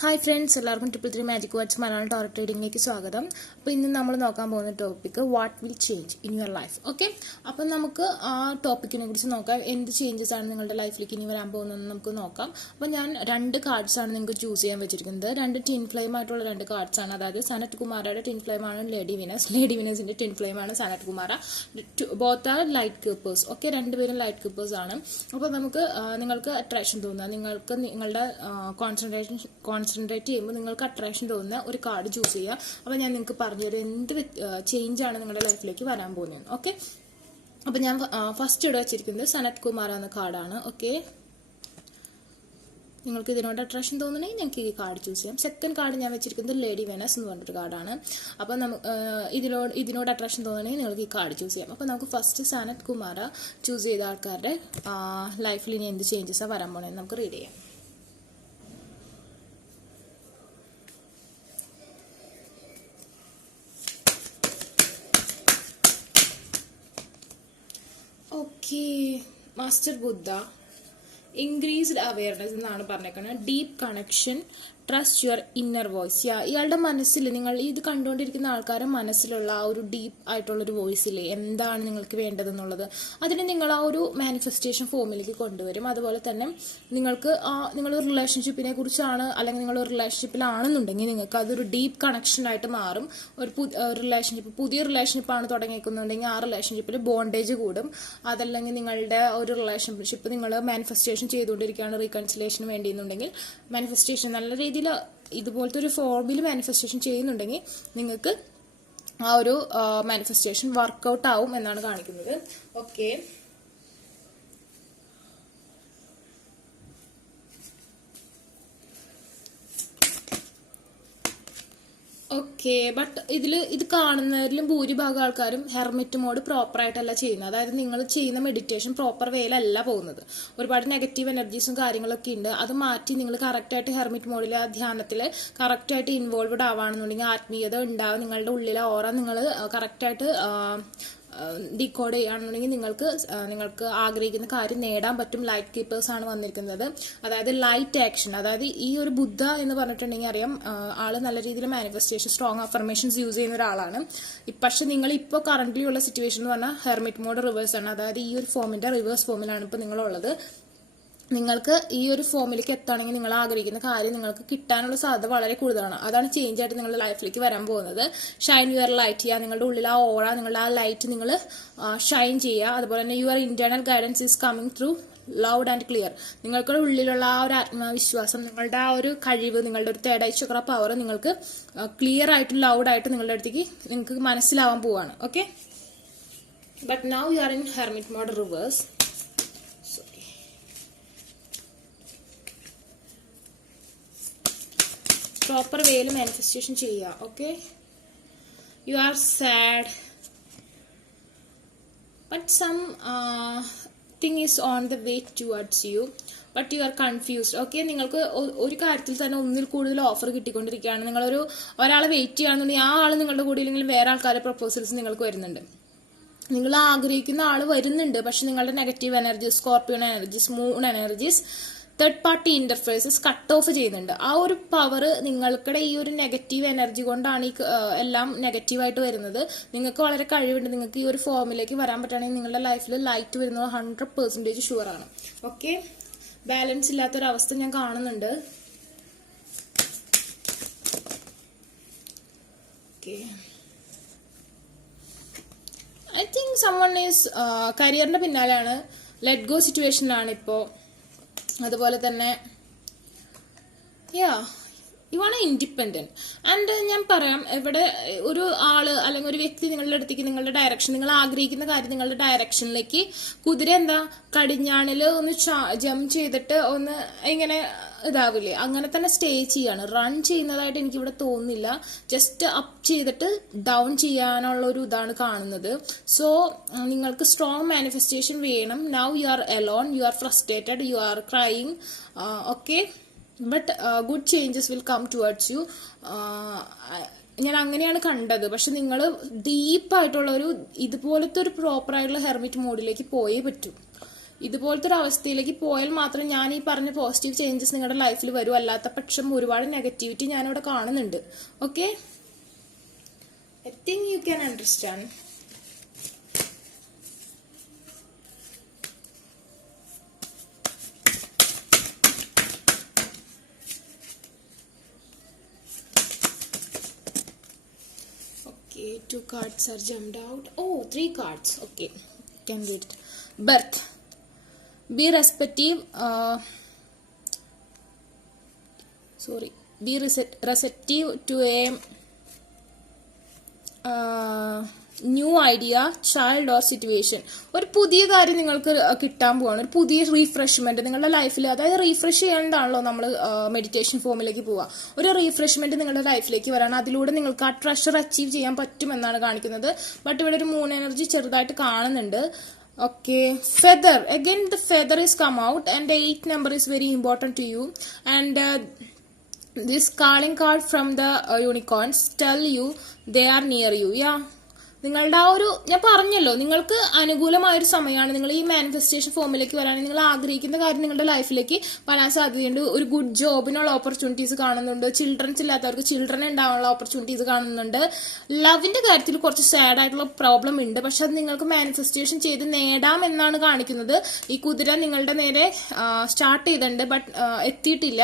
Hi friends, എല്ലാവർക്കും 333 magic watch Malayalam taro ട്രേഡിംഗിലേക്ക് സ്വാഗതം. അപ്പോൾ ഇന്ന് നമ്മൾ നോക്കാൻ പോകുന്ന topic what will change in your life. Okay, അപ്പം നമുക്ക് ആ ടോപ്പിക്കിനെ കുറിച്ച് നോക്കാം. എന്ത് ചേഞ്ചസ് ആണ് നിങ്ങളുടെ ലൈഫിലേക്ക് ഇനി വരാൻ പോകുന്നതെന്ന് നമുക്ക് നോക്കാം. അപ്പോൾ ഞാൻ രണ്ട് കാർഡ്സ് ആണ് നിങ്ങൾക്ക് ചൂസ് ചെയ്യാൻ വെച്ചിരിക്കുന്നത്. രണ്ട് ടിൻ ഫ്ലെയിം ആയിട്ടുള്ള രണ്ട് കാർഡ്സ് ആണ്. അതായത് സനത് കുമാരയുടെ ടിൻ ഫ്ലെയിം ആണ് ലേഡി വിനേഴ്സിന്റെ ടിൻ ഫ്ലെയിം ആണ് Sanath Kumara. Both are light keepers. Okay, രണ്ടുപേരും ലൈറ്റ് കീപ്പേഴ്സ് ആണ്. അപ്പോൾ നമുക്ക് നിങ്ങൾക്ക് അട്രാക്ഷൻ തോന്നുക, നിങ്ങൾക്ക് നിങ്ങളുടെ കോൺസെൻട്രേറ്റ് ചെയ്യുമ്പോൾ നിങ്ങൾക്ക് അട്രാക്ഷൻ തോന്നുന്ന ഒരു കാർഡ് ചൂസ് ചെയ്യുക. അപ്പോൾ ഞാൻ നിങ്ങൾക്ക് പറഞ്ഞുതരാം എന്ത് ചേഞ്ച് ആണ് നിങ്ങളുടെ ലൈഫിലേക്ക് വരാൻ പോകുന്നത്. ഓക്കെ, അപ്പോൾ ഞാൻ ഫസ്റ്റ് ഇവിടെ വെച്ചിരിക്കുന്നത് സനത് കുമാർ എന്ന കാർഡാണ്. ഓക്കെ, നിങ്ങൾക്ക് ഇതിനോട് അട്രാക്ഷൻ തോന്നണമെങ്കിൽ ഞങ്ങൾക്ക് ഈ കാർഡ് ചൂസ് ചെയ്യാം. സെക്കൻഡ് കാർഡ് ഞാൻ വെച്ചിരിക്കുന്നത് ലേഡി വെനസ് എന്ന് പറഞ്ഞൊരു കാർഡാണ്. അപ്പോൾ ഇതിനോട് അട്രാക്ഷൻ തോന്നണമെങ്കിൽ നിങ്ങൾക്ക് ഈ കാർഡ് ചൂസ് ചെയ്യാം. അപ്പോൾ നമുക്ക് ഫസ്റ്റ് സനത് കുമാര ചൂസ് ചെയ്ത ആൾക്കാരുടെ ലൈഫിൽ ഇനി എന്ത് ചേഞ്ചസാണ് വരാൻ പോകണമെന്ന് നമുക്ക് റീഡ് ചെയ്യാം. ഓക്കെ, മാസ്റ്റർ ബുദ്ധ ഇൻക്രീസ്ഡ് അവയർനെസ് എന്നാണ് പറഞ്ഞേക്കുന്നത്. Deep connection, trust your inner voice. ഇയാളുടെ മനസ്സിൽ, നിങ്ങൾ ഇത് കണ്ടുകൊണ്ടിരിക്കുന്ന ആൾക്കാരുടെ മനസ്സിലുള്ള ആ ഒരു ഡീപ്പ് ആയിട്ടുള്ളൊരു വോയിസില്ലേ, എന്താണ് നിങ്ങൾക്ക് വേണ്ടതെന്നുള്ളത്, അതിനെ നിങ്ങൾ ആ ഒരു മാനിഫെസ്റ്റേഷൻ ഫോമിലേക്ക് കൊണ്ടുവരും. അതുപോലെ തന്നെ നിങ്ങൾക്ക് നിങ്ങളൊരു റിലേഷൻഷിപ്പിനെ കുറിച്ചാണ്, അല്ലെങ്കിൽ നിങ്ങളൊരു റിലേഷൻഷിപ്പിലാണെന്നുണ്ടെങ്കിൽ നിങ്ങൾക്ക് അതൊരു ഡീപ്പ് കണക്ഷനായിട്ട് മാറും. ഒരു പുതിയ റിലേഷൻഷിപ്പാണ് തുടങ്ങിയിരിക്കുന്നുണ്ടെങ്കിൽ ആ റിലേഷൻഷിപ്പിൽ ബോണ്ടേജ് കൂടും. അതല്ലെങ്കിൽ നിങ്ങളുടെ ഒരു റിലേഷൻഷിപ്പ് നിങ്ങൾ മാനിഫെസ്റ്റേഷൻ ചെയ്തുകൊണ്ടിരിക്കുകയാണ് റീകൺസിലേഷന് വേണ്ടിയെന്നുണ്ടെങ്കിൽ, മാനിഫെസ്റ്റേഷൻ നല്ല രീതിയിൽ ഇതുപോലത്തെ ഒരു ഫോർമിൽ മാനിഫെസ്റ്റേഷൻ ചെയ്യുന്നുണ്ടെങ്കിൽ നിങ്ങൾക്ക് ആ ഒരു മാനിഫെസ്റ്റേഷൻ വർക്ക്ഔട്ട് ആവും എന്നാണ് കാണിക്കുന്നത്. ഓക്കെ, ബട്ട് ഇത് കാണുന്നതിലും ഭൂരിഭാഗം ആൾക്കാരും ഹെർമിറ്റ് മോഡ് പ്രോപ്പർ ആയിട്ടല്ല ചെയ്യുന്നത്. അതായത് നിങ്ങൾ ചെയ്യുന്ന മെഡിറ്റേഷൻ പ്രോപ്പർ വേയിലല്ല പോകുന്നത്. ഒരുപാട് നെഗറ്റീവ് എനർജീസും കാര്യങ്ങളൊക്കെ ഉണ്ട്. അത് മാറ്റി നിങ്ങൾ കറക്റ്റായിട്ട് ഹെർമിറ്റ് മോഡിൽ ആ ധ്യാനത്തിൽ കറക്റ്റായിട്ട് ഇൻവോൾവ്ഡ് ആവുകയാണെന്നുണ്ടെങ്കിൽ, ആത്മീയത ഉണ്ടാവും നിങ്ങളുടെ ഉള്ളിലെ ഓറ നിങ്ങൾ കറക്റ്റായിട്ട് ഡീകോഡ് ചെയ്യുകയാണെന്നുണ്ടെങ്കിൽ നിങ്ങൾക്ക് ആഗ്രഹിക്കുന്ന കാര്യം നേടാൻ പറ്റും. ലൈറ്റ് കീപ്പേഴ്സ് ആണ് വന്നിരിക്കുന്നത്. അതായത് ലൈറ്റ് ആക്ഷൻ. അതായത് ഈ ഒരു ബുദ്ധ എന്ന് പറഞ്ഞിട്ടുണ്ടെങ്കിൽ അറിയാം, ആള് നല്ല രീതിയിൽ മാനിഫെസ്റ്റേഷൻ, സ്ട്രോങ് അഫർമേഷൻസ് യൂസ് ചെയ്യുന്ന ഒരാളാണ്. പക്ഷെ നിങ്ങൾ ഇപ്പോൾ കറന്റ്ലി ഉള്ള സിറ്റുവേഷൻ എന്ന് പറഞ്ഞാൽ ഹെർമിറ്റ് മോഡ് റിവേഴ്സ് ആണ്. അതായത് ഈ ഒരു ഫോമിന്റെ റിവേഴ്സ് ഫോമിലാണ് ഇപ്പോൾ നിങ്ങളുള്ളത്. നിങ്ങൾക്ക് ഈ ഒരു ഫോമിലേക്ക് എത്താണെങ്കിൽ നിങ്ങൾ ആഗ്രഹിക്കുന്ന കാര്യം നിങ്ങൾക്ക് കിട്ടാനുള്ള സാധ്യത വളരെ കൂടുതലാണ്. അതാണ് ചേഞ്ച് ആയിട്ട് നിങ്ങളുടെ ലൈഫിലേക്ക് വരാൻ പോകുന്നത്. ഷൈൻ യുവർ ലൈറ്റ് ചെയ്യുക. നിങ്ങളുടെ ഉള്ളിൽ ആ ഓള, നിങ്ങളുടെ ആ ലൈറ്റ് നിങ്ങൾ ഷൈൻ ചെയ്യുക. അതുപോലെ തന്നെ your internal guidance is coming through loud and clear. നിങ്ങളുടെ ഉള്ളിലുള്ള ആ ഒരു ആത്മവിശ്വാസം, നിങ്ങളുടെ ആ ഒരു കഴിവ്, നിങ്ങളുടെ ഒരു തേർഡ് ഐ ചക്ര പവർ നിങ്ങൾക്ക് ക്ലിയർ ആയിട്ട് ലൗഡായിട്ട് നിങ്ങളുടെ അടുത്തേക്ക് നിങ്ങൾക്ക് മനസ്സിലാവാൻ പോവാണ്. Okay, but now you are in hermit mode reverse. Proper വേയിൽ മാനിഫെസ്റ്റേഷൻ ചെയ്യുക. Okay, you are sad but something is on the way towards you but you are confused. Okay, നിങ്ങൾക്ക് ഒരു കാര്യത്തിൽ തന്നെ ഒന്നിൽ കൂടുതൽ ഓഫർ കിട്ടിക്കൊണ്ടിരിക്കുകയാണ്. നിങ്ങളൊരു ഒരാളെ വെയിറ്റ് ചെയ്യുകയാണെന്നുണ്ടെങ്കിൽ ആ ആൾ നിങ്ങളുടെ കൂടെ ഇല്ലെങ്കിൽ വേറെ ആൾക്കാരുടെ പ്രപ്പോസൽസ് നിങ്ങൾക്ക് വരുന്നുണ്ട്. നിങ്ങൾ ആഗ്രഹിക്കുന്ന ആൾ വരുന്നുണ്ട്, പക്ഷെ നിങ്ങളുടെ negative energies, scorpion energies, moon energies, third party interfaces cut off ചെയ്യുന്നുണ്ട്. ആ ഒരു പവർ നിങ്ങൾക്കിടെ ഈ ഒരു നെഗറ്റീവ് എനർജി കൊണ്ടാണ് ഈ എല്ലാം നെഗറ്റീവായിട്ട് വരുന്നത്. നിങ്ങൾക്ക് വളരെ കഴിവുണ്ട്. നിങ്ങൾക്ക് ഈ ഒരു ഫോമിലേക്ക് വരാൻ പറ്റുകയാണെങ്കിൽ നിങ്ങളുടെ ലൈഫിൽ ലൈറ്റ് വരുന്നത് 100% ഷുവർ ആണ്. ഓക്കെ, ബാലൻസ് ഇല്ലാത്തൊരവസ്ഥ ഞാൻ കാണുന്നുണ്ട്. Okay, I think someone is കരിയറിന്റെ പിന്നാലെയാണ്, ലെറ്റ് ഗോ സിറ്റുവേഷനിലാണ് ഇപ്പോൾ. അതുപോലെ തന്നെ യു ആർ ഇൻഡിപെൻഡന്റ്. ആൻഡ് ഞാൻ പറയാം, ഇവിടെ ഒരു ആള് അല്ലെങ്കിൽ ഒരു വ്യക്തി നിങ്ങളുടെ അടുത്തേക്ക്, നിങ്ങളുടെ ഡയറക്ഷൻ, നിങ്ങൾ ആഗ്രഹിക്കുന്ന കാര്യം നിങ്ങളുടെ ഡയറക്ഷനിലേക്ക് കുതിര കടിഞ്ഞാണിൽ ഒന്ന് ജംപ് ചെയ്തിട്ട് ഒന്ന് ഇങ്ങനെ ഇതാവില്ലേ, അങ്ങനെ തന്നെ സ്റ്റേ ചെയ്യാണ്. റൺ ചെയ്യുന്നതായിട്ട് എനിക്കിവിടെ തോന്നുന്നില്ല. ജസ്റ്റ് അപ്പ് ചെയ്തിട്ട് ഡൗൺ ചെയ്യാനുള്ള ഒരു ഇതാണ് കാണുന്നത്. സോ നിങ്ങൾക്ക് സ്ട്രോങ് മാനിഫെസ്റ്റേഷൻ വേണം. Now you are alone, you are frustrated, you are crying. Okay, but good changes will come towards you. ഞാൻ അങ്ങനെയാണ് കണ്ടത്. പക്ഷെ നിങ്ങൾ ഡീപ്പായിട്ടുള്ള ഒരു ഇതുപോലത്തെ ഒരു പ്രോപ്പർ ആയിട്ടുള്ള ഹെർമിറ്റ് മോഡിലേക്ക് പോയേ പറ്റൂ. ഇതുപോലത്തെ ഒരു അവസ്ഥയിലേക്ക് പോയാൽ മാത്രം ഞാൻ ഈ പറഞ്ഞ പോസിറ്റീവ് ചേഞ്ചസ് നിങ്ങളുടെ ലൈഫിൽ വരും. അല്ലാത്ത പക്ഷം ഒരുപാട് നെഗറ്റിവിറ്റി ഞാനിവിടെ കാണുന്നുണ്ട്. Okay, I think you can understand. Okay, 2 cards are jumped out. Oh, 3 cards. Okay, can read it. Birth. Be receptive. Be receptive to a new idea, child or situation. ഒരു പുതിയ കാര്യം നിങ്ങൾക്ക് കിട്ടാൻ പോവാണ്, ഒരു പുതിയ റീഫ്രഷ്മെന്റ് നിങ്ങളുടെ ലൈഫിൽ. അതായത് റീഫ്രഷ് ചെയ്യാണ്ടാണല്ലോ നമ്മൾ മെഡിറ്റേഷൻ ഫോമിലേക്ക് പോവുക. ഒരു റീഫ്രഷ്മെന്റ് നിങ്ങളുടെ ലൈഫിലേക്ക് വരാണ്. അതിലൂടെ നിങ്ങൾക്ക് ആ ട്രഷർ അച്ചീവ് ചെയ്യാൻ പറ്റുമെന്നാണ് കാണിക്കുന്നത്. ബട്ട് ഇവിടെ ഒരു മൂൺ എനർജി ചെറുതായിട്ട് കാണുന്നുണ്ട്. Okay, feather. Again, the feather is come out, and the 8 number is very important to you. And this calling card from the unicorns tell you they are near you. Yeah. നിങ്ങളുടെ ആ ഒരു, ഞാൻ പറഞ്ഞല്ലോ, നിങ്ങൾക്ക് അനുകൂലമായൊരു സമയമാണ്. നിങ്ങൾ ഈ മാനിഫെസ്റ്റേഷൻ ഫോമിലേക്ക് വരാണെങ്കിൽ നിങ്ങൾ ആഗ്രഹിക്കുന്ന കാര്യം നിങ്ങളുടെ ലൈഫിലേക്ക് വരാൻ സാധ്യതയുണ്ട്. ഒരു ഗുഡ് ജോബിനുള്ള ഓപ്പർച്യൂണിറ്റീസ് കാണുന്നുണ്ട്. ചിൽഡ്രൻസ് ഇല്ലാത്തവർക്ക് ചിൽഡ്രൻ ഉണ്ടാവാനുള്ള ഓപ്പർച്യൂണിറ്റീസ് കാണുന്നുണ്ട്. ലവിന്റെ കാര്യത്തിൽ കുറച്ച് സാഡ് ആയിട്ടുള്ള പ്രോബ്ലം ഉണ്ട്, പക്ഷെ അത് നിങ്ങൾക്ക് മാനിഫെസ്റ്റേഷൻ ചെയ്ത് നേടാം എന്നാണ് കാണിക്കുന്നത്. ഈ കുതിര നിങ്ങളുടെ നേരെ സ്റ്റാർട്ട് ചെയ്തിട്ടുണ്ട്, ബട്ട് എത്തിയിട്ടില്ല.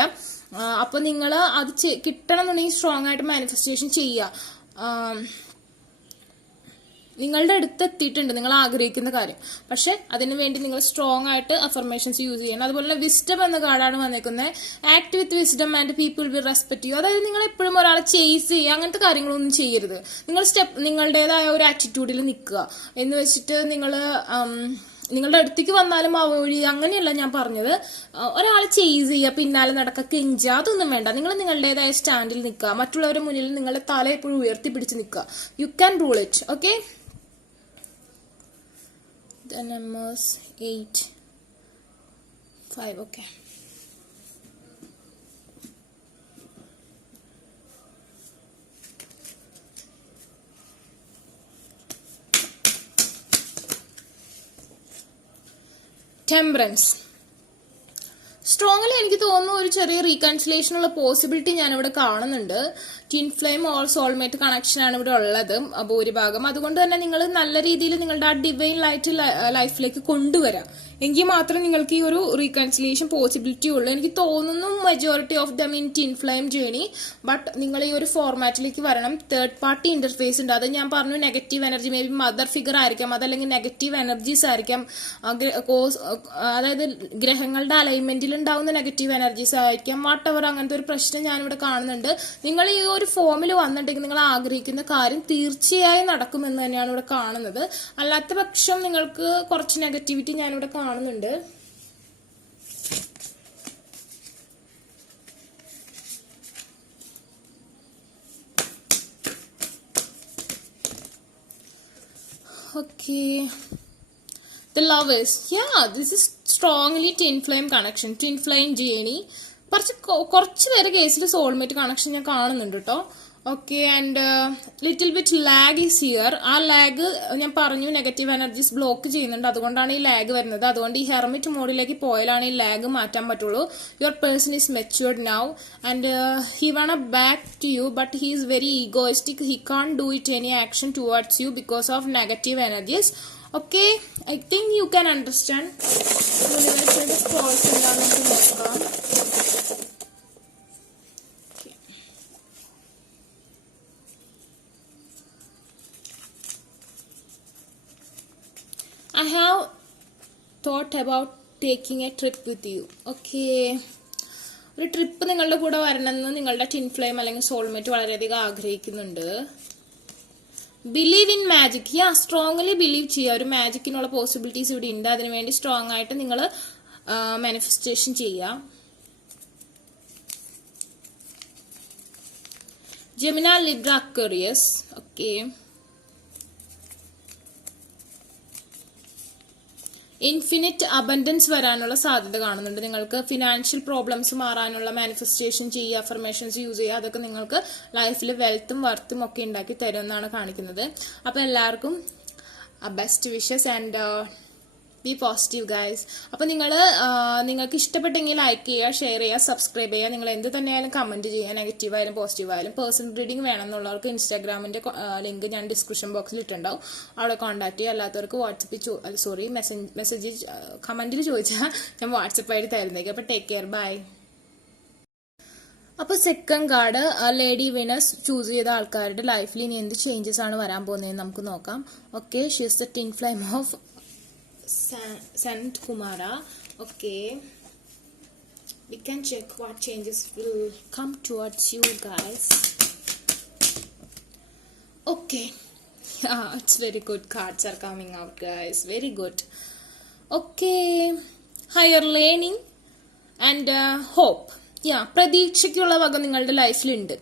അപ്പൊ നിങ്ങൾ അത് കിട്ടണം എന്നുണ്ടെങ്കിൽ സ്ട്രോങ് ആയിട്ട് മാനിഫെസ്റ്റേഷൻ ചെയ്യുക. നിങ്ങളുടെ അടുത്ത് എത്തിയിട്ടുണ്ട് നിങ്ങൾ ആഗ്രഹിക്കുന്ന കാര്യം. പക്ഷെ അതിനു വേണ്ടി നിങ്ങൾ സ്ട്രോങ് ആയിട്ട് അഫർമേഷൻസ് യൂസ് ചെയ്യണം. അതുപോലെ തന്നെ വിസ്ഡം എന്ന കാർഡാണ് വന്നേക്കുന്നത്. Act with wisdom and people will respect you. അതായത് നിങ്ങൾ എപ്പോഴും ഒരാളെ ചേസ് ചെയ്യുക, അങ്ങനത്തെ കാര്യങ്ങളൊന്നും ചെയ്യരുത്. നിങ്ങൾ നിങ്ങളുടേതായ ഒരു ആറ്റിറ്റ്യൂഡിൽ നിൽക്കുക. എന്ന് വെച്ചിട്ട് നിങ്ങളുടെ അടുത്തേക്ക് വന്നാലും അവോയ്ഡ് ചെയ്യുക, അങ്ങനെയല്ല ഞാൻ പറഞ്ഞത്. ഒരാളെ ചേസ് ചെയ്യുക, പിന്നാലെ നടക്കുക, കെഞ്ചുക, അതൊന്നും വേണ്ട. നിങ്ങൾ നിങ്ങളുടേതായ സ്റ്റാൻഡിൽ നിൽക്കുക. മറ്റുള്ളവരുടെ മുന്നിൽ നിങ്ങളുടെ തല എപ്പോഴും ഉയർത്തിപ്പിടിച്ച് നിൽക്കുക. You can rule it. Okay, the numbers 8 5. Okay, temperance. Strongly എനിക്ക് തോന്നുന്നു ഒരു ചെറിയ റീകൺസിലേഷനുള്ള പോസിബിലിറ്റി ഞാനിവിടെ കാണുന്നുണ്ട്. Twin flame all soulmate connection ആണ് ഇവിടെ ഉള്ളത് ഭൂരിഭാഗം. അതുകൊണ്ട് തന്നെ നിങ്ങൾ നല്ല രീതിയിൽ നിങ്ങളുടെ ആ ഡിവൈൻ ലൈറ്റ് ലൈഫിലേക്ക് കൊണ്ടുവരാം. എങ്കിൽ മാത്രമേ നിങ്ങൾക്ക് ഈ ഒരു റീകൺസിലേഷൻ പോസിബിലിറ്റി ഉള്ളൂ. എനിക്ക് തോന്നുന്നു majority of them in twin flame journey. But നിങ്ങൾ ഈ ഒരു ഫോർമാറ്റിലേക്ക് വരണം. തേർഡ് പാർട്ടി ഇന്റർഫേസ് ഉണ്ട്. അത് ഞാൻ പറഞ്ഞു, negative energy may be mother figure ആയിരിക്കാം, അതല്ലെങ്കിൽ നെഗറ്റീവ് എനർജീസ് ആയിരിക്കാം. അതായത് ഗ്രഹങ്ങളുടെ അലൈൻമെന്റിൽ ഉണ്ടാവുന്ന നെഗറ്റീവ് എനർജീസ് ആയിരിക്കാം. വാട്ട് എവർ, അങ്ങനത്തെ ഒരു പ്രശ്നം ഞാനിവിടെ കാണുന്നുണ്ട്. നിങ്ങൾ ഈ ഒരു ഫോമിൽ വന്നിട്ടുണ്ടെങ്കിൽ നിങ്ങൾ ആഗ്രഹിക്കുന്ന കാര്യം തീർച്ചയായും നടക്കുമെന്ന് തന്നെയാണ് ഇവിടെ കാണുന്നത്. അല്ലാത്ത പക്ഷം നിങ്ങൾക്ക് കുറച്ച് നെഗറ്റിവിറ്റി ഞാനിവിടെ കാണുന്നുണ്ട്. Okay, the lovers. Yeah, this is strongly twin flame connection, twin flame journey. കുറച്ച് പേര് കേസിൽ സോൾമേറ്റ് കണക്ഷൻ ഞാൻ കാണുന്നുണ്ട് കേട്ടോ. Okay, and little bit lag is here. ആ ലാഗ് ഞാൻ പറഞ്ഞു, നെഗറ്റീവ് എനർജീസ് ബ്ലോക്ക് ചെയ്യുന്നുണ്ട്, അതുകൊണ്ടാണ് ഈ ലാഗ് വരുന്നത്. അതുകൊണ്ട് ഈ ഹെർമിറ്റ് മോഡിലേക്ക് പോയാലാണ് ഈ ലാഗ് മാറ്റാൻ പറ്റുള്ളൂ. Your person is matured now and he want back to you, but he is very egoistic. He can't do it any action towards you because of negative energies. Okay, I think you can understand. യൂണിവേഴ്സിന്റെ course എന്താണെന്ന് നോക്കാം. I have thought about taking a trip with you. Okay, ഒരു trip നിങ്ങളുടെ കൂടെ വരണമെന്ന് നിങ്ങളുടെ twin flame അല്ലെങ്കിൽ soulmate വളരെയധികം ആഗ്രഹിക്കുന്നുണ്ട്. Believe in magic. Yeah, strongly believe ചെയ്യുക. ഒരു മാജിക്കിനുള്ള പോസിബിലിറ്റീസ് ഇവിടെ ഉണ്ട്. അതിനുവേണ്ടി സ്ട്രോങ് ആയിട്ട് നിങ്ങൾ മാനിഫെസ്റ്റേഷൻ ചെയ്യുക. Gemini, Libra, Aquarius. Okay, infinite abundance വരാനുള്ള സാധ്യത കാണുന്നുണ്ട്. നിങ്ങൾക്ക് ഫിനാൻഷ്യൽ പ്രോബ്ലംസ് മാറാനുള്ള മാനിഫെസ്റ്റേഷൻ ചെയ്യുക, അഫർമേഷൻസ് യൂസ് ചെയ്യുക. അതൊക്കെ നിങ്ങൾക്ക് ലൈഫിൽ വെൽത്തും വർത്തും ഒക്കെ ഉണ്ടാക്കി തരുമെന്നാണ് കാണിക്കുന്നത്. അപ്പോൾ എല്ലാവർക്കും best wishes and B positive guys. അപ്പോൾ നിങ്ങൾക്ക് ഇഷ്ടപ്പെട്ടെങ്കിൽ ലൈക്ക് ചെയ്യുക, ഷെയർ ചെയ്യുക, സബ്സ്ക്രൈബ് ചെയ്യുക. നിങ്ങൾ എന്ത് തന്നെയായാലും കമന്റ് ചെയ്യുക, നെഗറ്റീവ് ആയാലും പോസിറ്റീവ് ആയാലും. പേഴ്സണൽ റീഡിംഗ് വേണമെന്നുള്ളവർക്ക് ഇൻസ്റ്റാഗ്രാമിന്റെ ലിങ്ക് ഞാൻ ഡിസ്ക്രിപ്ഷൻ ബോക്സിൽ ഇട്ടുണ്ടാവും, അവിടെ കോൺടാക്ട് ചെയ്യുക. അല്ലാത്തവർക്ക് വാട്സപ്പിൽ മെസ്സേജ് കമന്റിൽ ചോദിച്ചാൽ ഞാൻ വാട്സപ്പ് ആയിട്ട് തരുന്നേക്കും. അപ്പോൾ ടേക്ക് കെയർ, ബൈ. അപ്പോൾ second card lady Venus choose ചെയ്ത ആൾക്കാരുടെ ലൈഫിൽ ഇനി എന്ത് ചേഞ്ചസ് ആണ് വരാൻ പോകുന്നതെന്ന് നമുക്ക് നോക്കാം. Okay, she is the twin flame of Sanath Kumara. Okay, we can check what changes will come towards you guys. Okay, yeah, it's very good. Cards are coming out guys, very good. Okay, higher learning and hope. പ്രതീക്ഷയ്ക്കുള്ള വക നിങ്ങളുടെ ലൈഫിലുണ്ട്.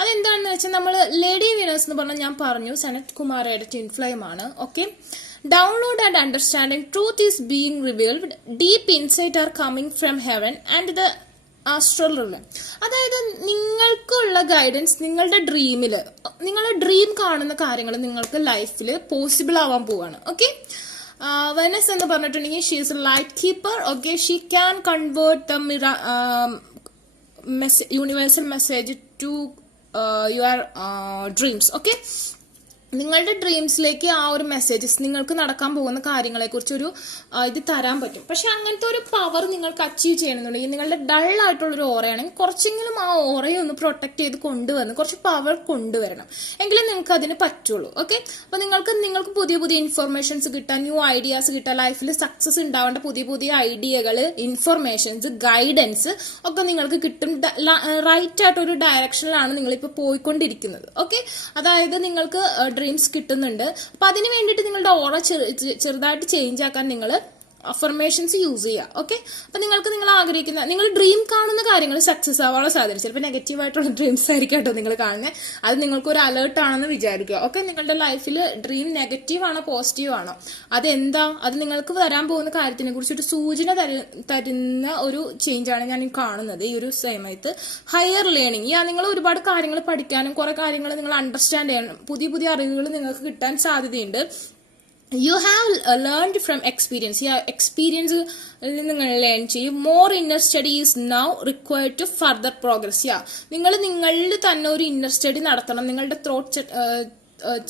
അതെന്താണെന്ന് വെച്ചാൽ നമ്മൾ lady winners എന്ന് പറഞ്ഞാൽ ഞാൻ പറഞ്ഞു സനത് കുമാരയുടെ twin flame ആണ്. Okay, download and understanding truth is being revealed, deep insight are coming from heaven and the astral റിലം. അതായത് നിങ്ങൾക്കുള്ള ഗൈഡൻസ് നിങ്ങളുടെ ഡ്രീമിൽ, നിങ്ങളുടെ ഡ്രീം കാണുന്ന കാര്യങ്ങൾ നിങ്ങൾക്ക് ലൈഫിൽ പോസിബിൾ ആവാൻ പോവാണ്. ഓക്കെ, വെനസ് എന്ന് പറഞ്ഞിട്ടുണ്ടെങ്കിൽ she is A light keeper. Okay, she can convert the universal message to your dreams. Okay, നിങ്ങളുടെ ഡ്രീംസിലേക്ക് ആ ഒരു മെസ്സേജസ് നിങ്ങൾക്ക് നടക്കാൻ പോകുന്ന കാര്യങ്ങളെ കുറിച്ച് ഒരു ഇത് തരാൻ പറ്റും. പക്ഷെ അങ്ങനത്തെ ഒരു പവർ നിങ്ങൾക്ക് അച്ചീവ് ചെയ്യണമെന്നുണ്ടെങ്കിൽ നിങ്ങളുടെ ഡൾ ആയിട്ടുള്ളൊരു ഓറയാണെങ്കിൽ കുറച്ചെങ്കിലും ആ ഓറയെ ഒന്ന് പ്രൊട്ടക്ട് ചെയ്ത് കൊണ്ടുവന്ന് കുറച്ച് പവർ കൊണ്ടുവരണം, എങ്കിലും നിങ്ങൾക്ക് അതിന് പറ്റുള്ളൂ. ഓക്കെ, അപ്പൊ നിങ്ങൾക്ക് പുതിയ പുതിയ ഇൻഫർമേഷൻസ് കിട്ടാൻ, ന്യൂ ഐഡിയാസ് കിട്ടാൻ, ലൈഫിൽ സക്സസ് ഉണ്ടാവേണ്ട പുതിയ പുതിയ ഐഡിയകൾ, ഇൻഫർമേഷൻസ്, ഗൈഡൻസ് ഒക്കെ നിങ്ങൾക്ക് കിട്ടും. റൈറ്റ് ആയിട്ടൊരു ഡയറക്ഷനിലാണ് നിങ്ങളിപ്പോൾ പോയിക്കൊണ്ടിരിക്കുന്നത്. ഓക്കെ, അതായത് നിങ്ങൾക്ക് ഡ്രീംസ് കിട്ടുന്നുണ്ട്. അപ്പൊ അതിന് വേണ്ടിയിട്ട് നിങ്ങളുടെ ഓറ ചെറുതായിട്ട് ചേഞ്ച് ആക്കാൻ നിങ്ങൾ അഫർമേഷൻസ് യൂസ് ചെയ്യുക. ഓക്കെ, അപ്പൊ നിങ്ങൾ ആഗ്രഹിക്കുന്ന, നിങ്ങൾ ഡ്രീം കാണുന്ന കാര്യങ്ങൾ സക്സസ് ആവാനുള്ള സാധ്യത, ചിലപ്പോൾ നെഗറ്റീവ് ആയിട്ടുള്ള ഡ്രീംസ് ആയിരിക്കും കേട്ടോ നിങ്ങൾ കാണുന്നത്. അത് നിങ്ങൾക്ക് ഒരു അലേർട്ട് ആണെന്ന് വിചാരിക്കുക. ഓക്കെ, നിങ്ങളുടെ ലൈഫിൽ ഡ്രീം നെഗറ്റീവ് ആണോ പോസിറ്റീവ് ആണോ, അതെന്താ, അത് നിങ്ങൾക്ക് വരാൻ പോകുന്ന കാര്യത്തിനെ കുറിച്ച് ഒരു സൂചന തരുന്ന ഒരു ചേഞ്ച് ആണ് ഞാൻ കാണുന്നത് ഈ ഒരു സമയത്ത്. ഹയർ ലേണിംഗ്, നിങ്ങൾ ഒരുപാട് കാര്യങ്ങൾ പഠിക്കാനും കുറെ കാര്യങ്ങൾ നിങ്ങൾ അണ്ടർസ്റ്റാൻഡ് ചെയ്യാനും പുതിയ പുതിയ അറിവുകൾ നിങ്ങൾക്ക് കിട്ടാൻ സാധ്യതയുണ്ട്. You have learned from experience. Experience നിങ്ങൾ ലേൺ ചെയ്യും. More inner study is now required to further progress. നിങ്ങളിൽ തന്നെ ഒരു ഇന്നർ സ്റ്റഡി നടത്തണം. നിങ്ങളുടെ ത്രോട്ട്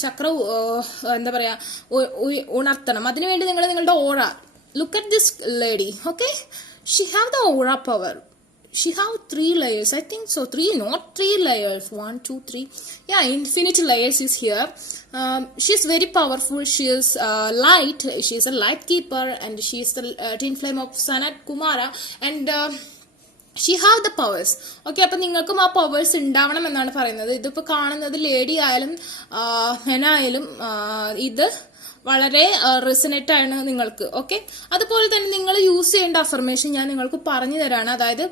ചക്ര എന്താ പറയാ ഉണർത്തണം. അതിനുവേണ്ടി നിങ്ങളുടെ aura, look at this lady. Okay, she have the aura power. She have 3 layers, I think so. 3, not 3 layers. 1, 2, 3. Yeah, infinite layers is here. She is very powerful. She is light. She is a light keeper, and she is the twin flame of Sanat Kumara. And she have the powers. Okay, അപ്പൊ നിങ്ങൾക്കും ആ powers ഉണ്ടാവണം എന്നാണ് പറയുന്നത്. ഇതിപ്പോ കാണുന്നത് lady ആയാലും ഹെനായാലും ഇത് വളരെ റെസനേറ്റ് ആണ് നിങ്ങൾക്ക്. ഓക്കെ, അതുപോലെ തന്നെ നിങ്ങൾ യൂസ് ചെയ്യേണ്ട അഫർമേഷൻ ഞാൻ നിങ്ങൾക്ക് പറഞ്ഞു തരാണ്. അതായത്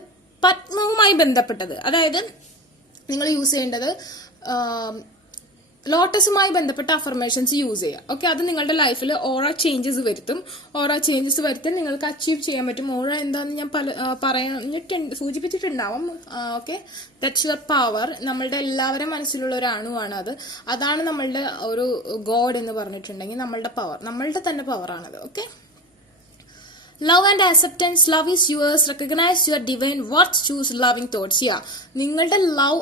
പത്മവുമായി ബന്ധപ്പെട്ടത്, അതായത് നിങ്ങൾ യൂസ് ചെയ്യേണ്ടത് ലോട്ടസുമായി ബന്ധപ്പെട്ട അഫർമേഷൻസ് യൂസ് ചെയ്യുക. ഓക്കെ, അത് നിങ്ങളുടെ ലൈഫിൽ ഓറ ചേഞ്ചസ് വരുത്തും. ഓറ ചേഞ്ചസ് വരുത്താൻ നിങ്ങൾക്ക് അച്ചീവ് ചെയ്യാൻ പറ്റും. ഓറ എന്താണെന്ന് ഞാൻ സൂചിപ്പിച്ചിട്ടുണ്ടാവും. Okay, that's your power. നമ്മളുടെ എല്ലാവരും മനസ്സിലുള്ള ഒരു അണുവാണ് അത്. അതാണ് നമ്മളുടെ ഒരു ഗോഡ് എന്ന് പറഞ്ഞിട്ടുണ്ടെങ്കിൽ നമ്മളുടെ പവർ, നമ്മളുടെ തന്നെ പവറാണത്. Okay, love and acceptance. Love is yours. Recognise your divine worth. Choose loving thoughts. നിങ്ങളുടെ ലവ്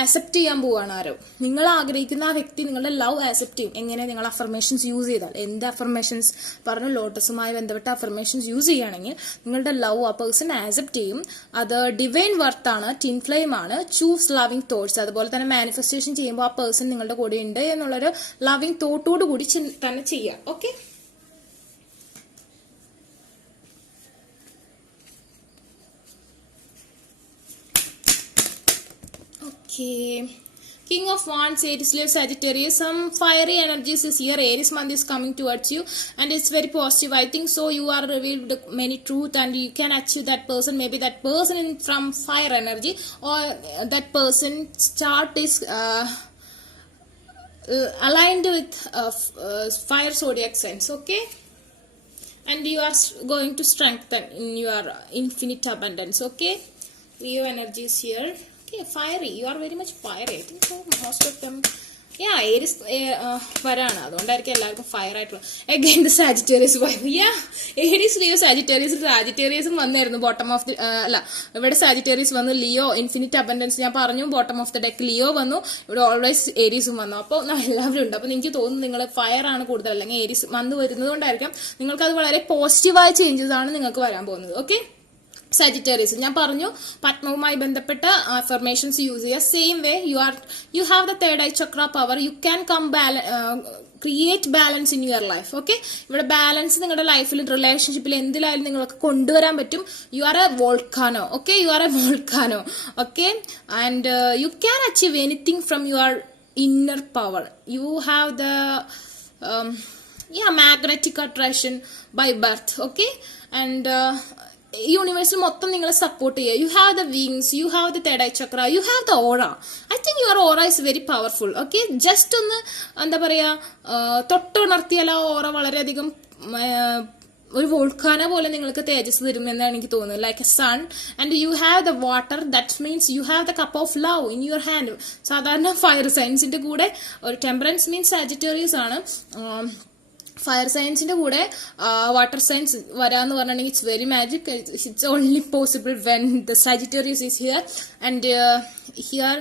ആക്സെപ്റ്റ് ചെയ്യാൻ പോവാണ് ആരോ. നിങ്ങൾ ആഗ്രഹിക്കുന്ന ആ വ്യക്തി നിങ്ങളുടെ ലവ് ആക്സെപ്റ്റ് ചെയ്യും. എങ്ങനെ? നിങ്ങൾ അഫർമേഷൻസ് യൂസ് ചെയ്താൽ. എന്ത് അഫർമേഷൻസ് പറഞ്ഞു? ലോട്ടസുമായി ബന്ധപ്പെട്ട അഫർമേഷൻസ് യൂസ് ചെയ്യുകയാണെങ്കിൽ നിങ്ങളുടെ ലവ് ആ പേഴ്സൺ ആക്സെപ്റ്റ് ചെയ്യും. അത് ഡിവൈൻ വർത്ത് ആണ്, ട്വിൻ ഫ്ലെയിം ആണ്. Choose loving thoughts. അതുപോലെ തന്നെ മാനിഫെസ്റ്റേഷൻ ചെയ്യുമ്പോൾ ആ പേഴ്സൺ നിങ്ങളുടെ കൂടെ ഉണ്ട് എന്നുള്ളൊരു ലവിങ് തോട്ടോട് കൂടി തന്നെ ചെയ്യാം. Okay, King of Wands, Aries, Leo, Sagittarius. Some fiery energies is here. Aries month is coming towards you and it's very positive. I think so. You are revealed many truth and you can achieve that person. Maybe that person from fire energy, or that person's chart is aligned with fire zodiac signs. Okay, and you are going to strengthen in your infinite abundance. Okay, Leo energy is here. Okay, fiery. You are very much fiery. I think so. Most of them Aries വരാണ്, അതുകൊണ്ടായിരിക്കും എല്ലാവർക്കും fire ആയിട്ടുള്ള. Again the Sagittarius wife. Aries Leo സാജിറ്റേറിയസും വന്നായിരുന്നു bottom of the അല്ല, ഇവിടെ Sagittarius വന്നു, Leo infinite abundance ഞാൻ പറഞ്ഞു, bottom of the deck Leo വന്നു, ഇവിടെ ഓൾവേസ് ഏരീസും വന്നു. അപ്പോൾ എല്ലാവരും ഉണ്ട്. അപ്പോൾ എനിക്ക് തോന്നുന്നു നിങ്ങൾ ഫയർ ആണ് കൂടുതൽ, അല്ലെങ്കിൽ ഏരീസ് വന്നു വരുന്നത് കൊണ്ടായിരിക്കാം നിങ്ങൾക്ക് അത് വളരെ പോസിറ്റീവായ ചേഞ്ചസ് ആണ് നിങ്ങൾക്ക് വരാൻ പോകുന്നത്. ഓക്കെ, സജിറ്റേറിയസ് ഞാൻ പറഞ്ഞു പത്മവുമായി ബന്ധപ്പെട്ട അഫർമേഷൻസ് യൂസ് ചെയ്യുക. Same way you have the third eye chakra power, you can come create balance in your life. Okay, ഇവിടെ ബാലൻസ് നിങ്ങളുടെ ലൈഫിൽ, റിലേഷൻഷിപ്പിൽ, എന്തിലായാലും നിങ്ങൾക്ക് കൊണ്ടുവരാൻ പറ്റും. You are a volcano. Okay, you are a volcano. Okay, and you can achieve anything from your inner power. You have the magnetic attraction by birth. Okay, and യൂണിവേഴ്സിൽ മൊത്തം നിങ്ങളെ സപ്പോർട്ട് ചെയ്യുക. You have the wings, U have the third eye Chakra, U have the aura. I think your aura is very powerful. Okay, just ഒന്ന് എന്താ പറയാ തൊട്ടുണർത്തിയാൽ ആ ഓറ വളരെയധികം ഒരു വോൾക്കാന പോലെ നിങ്ങൾക്ക് തേജസ് തരും എന്നാണ് എനിക്ക് തോന്നുന്നത്, like a son. And you have the water, that means you have the cup of love in your hand. സാധാരണ ഫയർ സയൻസിന്റെ കൂടെ ഒരു ടെമ്പറൻസ് മീൻസ് സാജിറ്റേറിയസ് ആണ്. ഫയർ സയൻസിന്റെ കൂടെ വാട്ടർ സയൻസ് വരാന്ന് പറഞ്ഞിട്ടുണ്ടെങ്കിൽ it's very magic. It's only possible when the Sagittarius is here. And here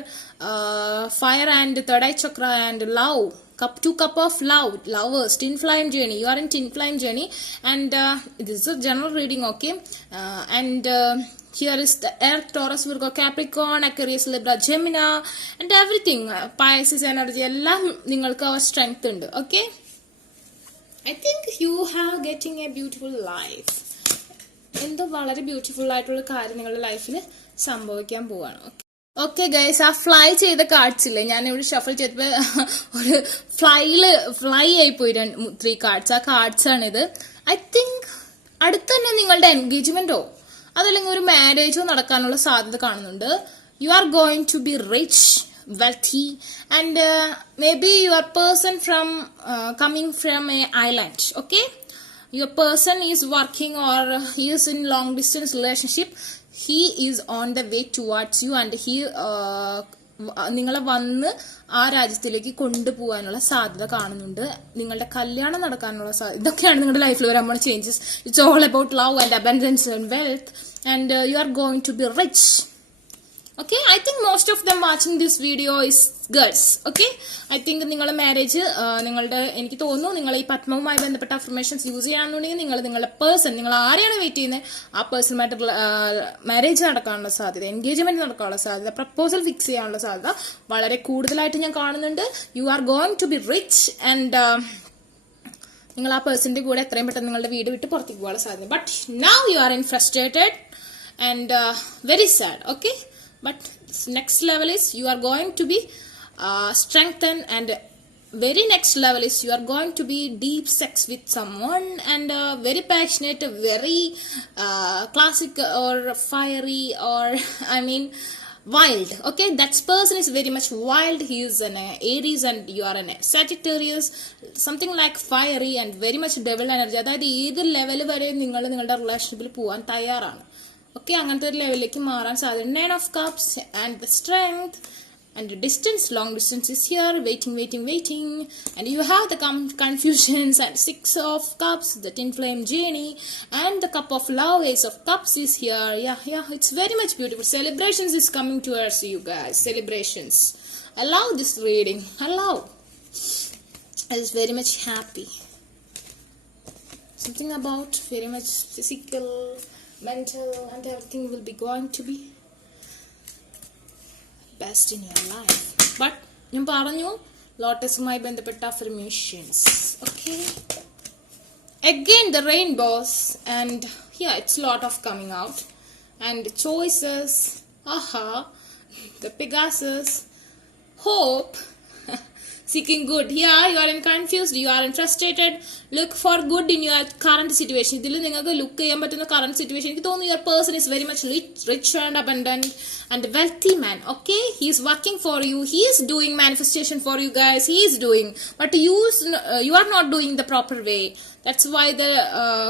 fire and third eye Chakra and love, two cup of love, lovers, twin flame journey. You are in twin flame journey, and this is a general reading. Okay, and here is the Earth, Taurus, Virgo, Capricorn, Aquarius, Libra, Gemini, and everything. Pisces energy എല്ലാം നിങ്ങൾക്ക് ആ strength ഉണ്ട്. Okay, I think you have getting a beautiful life. എന്തോ വളരെ beautiful ആയിട്ടുള്ള കാര്യം നിങ്ങളുടെ ലൈഫിൽ സംഭവിക്കാൻ പോവാണ്. ഓക്കെ ഗൈസ്, ആ ഫ്ലൈ ചെയ്ത കാർഡ്സ് ഇല്ലേ, ഞാൻ ഇവിടെ ഷഫിൾ ചെയ്തപ്പോൾ ഒരു ഫ്ലൈ ആയിപ്പോയി 3 കാർഡ്സ്. ആ കാർഡ്സ് ആണിത്. ഐ തിങ്ക് അടുത്ത് തന്നെ നിങ്ങളുടെ എൻഗേജ്മെന്റോ അതല്ലെങ്കിൽ ഒരു മാരേജോ നടക്കാനുള്ള സാധ്യത കാണുന്നുണ്ട്. You are going to be rich, wealthy, and maybe your person coming from a island. Okay, your person is working or he is in long distance relationship. He is on the way towards you, and he നിങ്ങളെ വന്ന് ആ രാജ്യത്തിലേക്ക് കൊണ്ടുപോകാനുള്ള സാധ്യത കാണുന്നുണ്ട്. നിങ്ങളുടെ കല്യാണം നടക്കാനുള്ള സാധ്യത, ഇതൊക്കെയാണ് നിങ്ങളുടെ ലൈഫിൽ വരാൻ പോകുന്ന changes. It's all about love and abundance and wealth, and you are going to be rich. Okay, I think most of them watching this video is girls. Okay, I think നിങ്ങളുടെ മാരേജ് നിങ്ങളുടെ, എനിക്ക് തോന്നുന്നു നിങ്ങൾ ഈ പത്മവുമായി ബന്ധപ്പെട്ട affirmations use ചെയ്യാന്നുണ്ടെങ്കിൽ നിങ്ങളുടെ person, നിങ്ങൾ ആരെയാണ് വെയിറ്റ് ചെയ്യുന്നത് ആ പേഴ്സണുമായിട്ട് മാരേജ് നടക്കാനുള്ള സാധ്യത, എൻഗേജ്മെന്റ് നടക്കാനുള്ള സാധ്യത, പ്രപ്പോസൽ ഫിക്സ് ചെയ്യാനുള്ള സാധ്യത വളരെ കൂടുതലായിട്ട് ഞാൻ കാണുന്നുണ്ട്. You are going to be rich, and നിങ്ങൾ ആ പേഴ്സന്റെ കൂടെ എത്രയും പെട്ടെന്ന് നിങ്ങളുടെ വീട് വിട്ട് പുറത്തേക്ക് പോകാനുള്ള സാധ്യത. But now you are in frustrated and very sad. Okay, but next level is you are going to be strengthened, and very next level is you are going to be deep sex with someone, and very passionate, very classic or fiery, or I mean wild. Okay, that person is very much wild. He is an Aries and you are an Sagittarius, something like fiery and very much devil energy. അതായത് ഏത് level വരെ നിങ്ങൾ നിങ്ങളുടെ റിലേഷൻഷിപ്പിൽ പോകാൻ തയ്യാറാണ്. Okay, അങ്ങനത്തെ ഒരു ലെവലിലേക്ക് മാറാൻ സാധ്യത. 9 of cups and the strength and the distance, long distance is here, waiting, and you have the confusions, and 6 of cups, the twin flame journey, and the cup of love, ace of cups is here. Yeah, it's very much beautiful. Celebrations is coming towards you guys. Celebrations. I love this reading. I was very much happy. Something about very much physical, mental, and everything will be going to be best in your life. But ഞാൻ പറഞ്ഞു ലോട്ടസുമായി ബന്ധപ്പെട്ട affirmations. Okay, again the rainbows, and it's lot of coming out, and choices, the Pegasus, hope, seeking good. You are confused, you are frustrated. Look for good in your current situation. ഇതിൽ നിങ്ങൾക്ക് look ചെയ്യാൻ പറ്റുന്ന current situation, എനിക്ക് തോന്നുന്നു your person is very much rich and abundant and wealthy man. Okay, he is working for you, he is doing manifestation for you guys, he is doing, but you are not doing the proper way. That's why the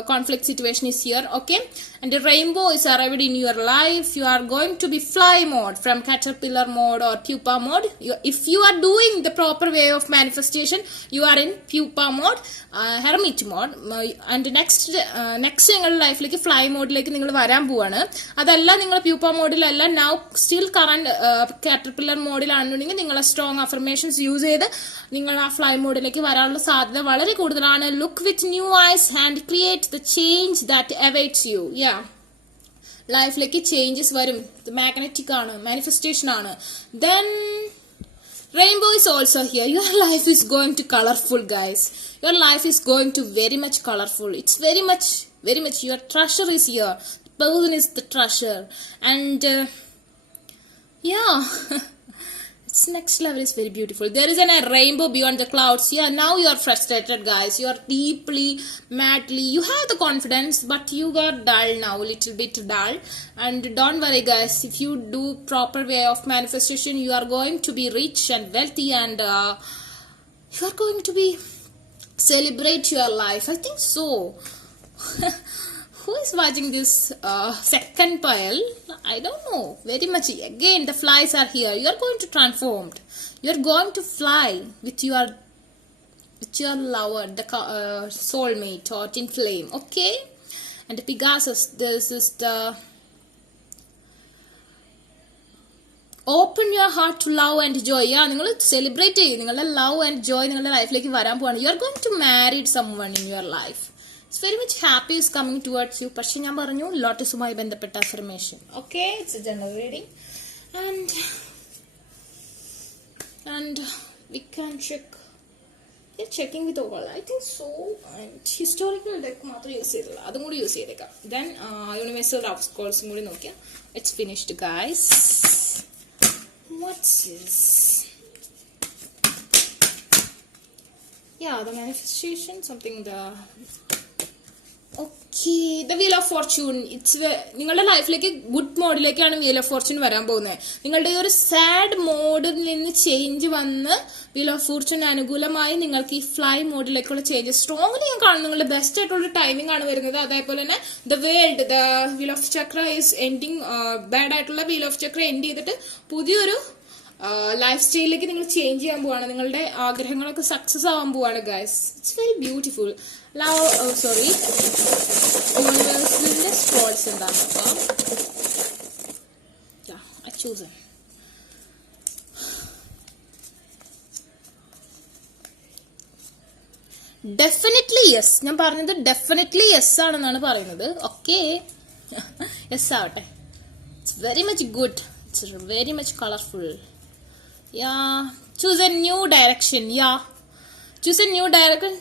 conflict situation is here. Okay, and the rainbow is arrived in your life. You are going to be fly mode from caterpillar mode or pupa mode. If you are doing the proper way of manifestation, you are in pupa mode, hermit mode, and next നിങ്ങളുടെ ലൈഫിലേക്ക് fly മോഡിലേക്ക് നിങ്ങൾ വരാൻ പോവാണ്. അതല്ല നിങ്ങൾ pupa മോഡിലല്ല, now still current caterpillar മോഡിലാണെന്നുണ്ടെങ്കിൽ നിങ്ങൾ സ്ട്രോങ് അഫർമേഷൻസ് യൂസ് ചെയ്ത് നിങ്ങൾ ആ ഫ്ലൈ മോഡിലേക്ക് വരാനുള്ള സാധ്യത വളരെ കൂടുതലാണ്. Look with new eyes and create the change that awaits you. ലൈഫിലേക്ക് ചേഞ്ചസ് വരും. മാഗ്നറ്റിക് ആണ്, മാനിഫെസ്റ്റേഷൻ ആണ്. Then rainbow is also here. Your life is going to colorful, guys. Your life is going to very much colorful. It's very much your treasure is here. The person is the treasure. And it's next level is very beautiful. There is a rainbow beyond the clouds. Now you are frustrated, guys. You are deeply, madly, you have the confidence, but you got dull now, little bit dull. And don't worry, guys, if you do proper way of manifestation, you are going to be rich and wealthy, and you are going to be celebrate your life. I think so. Who is watching this second pile? I don't know very much. Again, the flies are here. You are going to transform. You are going to fly with your lover, the soulmate or twin flame. Okay, and the Pegasus. This is the open your heart to love and joy. നിങ്ങൾ celebrate ചെയ്യും. നിങ്ങളുടെ love and Joy നിങ്ങളുടെ ലൈഫിലേക്ക് വരാൻ പോവാണ്. You are going to marry someone in your life. It's very much happy is coming towards you. പക്ഷെ ഞാൻ പറഞ്ഞു ലോട്ടസുമായി ബന്ധപ്പെട്ട affirmation. Okay, it's a general reading, and we can check. You're checking with all. I think so. And historical deck മാത്രം use ചെയ്തില്ല, അതും കൂടി use ചെയ്തേക്കാം. Then universal love scrolls കൂടി നോക്കിയാൽ it's finished, guys. What's this? The manifestation, something the wheel of fortune. നിങ്ങളുടെ ലൈഫിലേക്ക് good മോഡിലേക്കാണ് wheel of Fortune വരാൻ പോകുന്നത്. നിങ്ങളുടെ ഒരു സാഡ് മോഡിൽ നിന്ന് ചേഞ്ച് വന്ന് വീൽ ഓഫ് ഫോർച്യൂൺ അനുകൂലമായി നിങ്ങൾക്ക് ഈ ഫ്ലൈ മോഡിലേക്കുള്ള ചേഞ്ചസ് സ്ട്രോങ്ലി ഞാൻ കാണുന്നു. നിങ്ങളുടെ ബെസ്റ്റ് ആയിട്ടുള്ള ടൈമിംഗ് ആണ് വരുന്നത്. അതേപോലെ തന്നെ the wheel of Chakra is ending. Bad ആയിട്ടുള്ള വീൽ ഓഫ് ചക്ര എൻഡ് ചെയ്തിട്ട് പുതിയൊരു ലൈഫ് സ്റ്റൈലിലേക്ക് നിങ്ങൾ ചേഞ്ച് ചെയ്യാൻ പോവാണ്. നിങ്ങളുടെ ആഗ്രഹങ്ങളൊക്കെ സക്സസ് ആവാൻ പോവാണ്, ഗൈസ്. It's very beautiful. യൂണിവേഴ്സിന്റെ സ്ക്രോൾസ് എന്താണ് I choose it. Definitely yes. ഞാൻ പറഞ്ഞത് ഡെഫിനറ്റ്ലി യെസ് ആണെന്നാണ് പറയുന്നത്. ഓക്കെ, യെസ് ആവട്ടെ. It's very much good. It's very much colorful. Choose a new direction. Choose a new direction.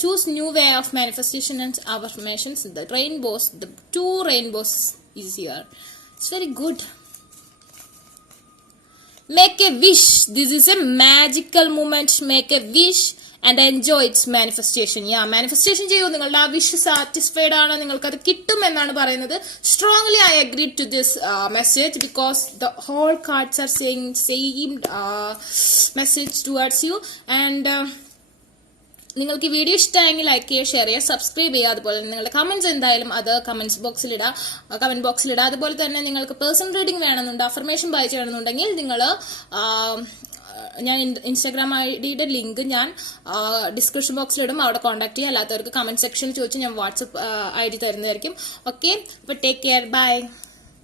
Choose new way of manifestation and affirmations. The rainbows, the 2 rainbows is here. It's very good. Make a wish. This is a magical moment. Make a wish and enjoy its manifestation. Manifestation ചെയ്യൂ. നിങ്ങളുടെ ആ wish satisfied ആണ്, നിങ്ങൾക്ക് അത് കിട്ടും എന്നാണ് പറയുന്നത്. Strongly I agree to this message because the whole cards are saying same message towards you. And നിങ്ങൾക്ക് ഈ വീഡിയോ ഇഷ്ടമായെങ്കിൽ ലൈക്ക് ചെയ്യുക, ഷെയർ ചെയ്യുക, സബ്സ്ക്രൈബ് ചെയ്യുക. അതുപോലെ നിങ്ങളുടെ കമന്റ്സ് എന്തായാലും അത് കമന്റ് ബോക്സിലിടുക. അതുപോലെ തന്നെ നിങ്ങൾക്ക് പേഴ്സണൽ റീഡിംഗ് വേണമെന്നുണ്ട്, അഫർമേഷൻ വായിച്ച് വേണമെന്നുണ്ടെങ്കിൽ നിങ്ങൾ ഞാൻ ഇൻസ്റ്റാഗ്രാം ഐഡിയുടെ ലിങ്ക് ഞാൻ ഡിസ്ക്രിപ്ഷൻ ബോക്സിലിടും. അവിടെ കോൺടാക്ട് ചെയ്യുക. അല്ലാത്തവർക്ക് കമന്റ് സെക്ഷനിൽ ചോദിച്ച് ഞാൻ വാട്സപ്പ് ID തരുന്നതായിരിക്കും. ഓക്കെ, അപ്പോൾ ടേക്ക് കെയർ, ബൈ.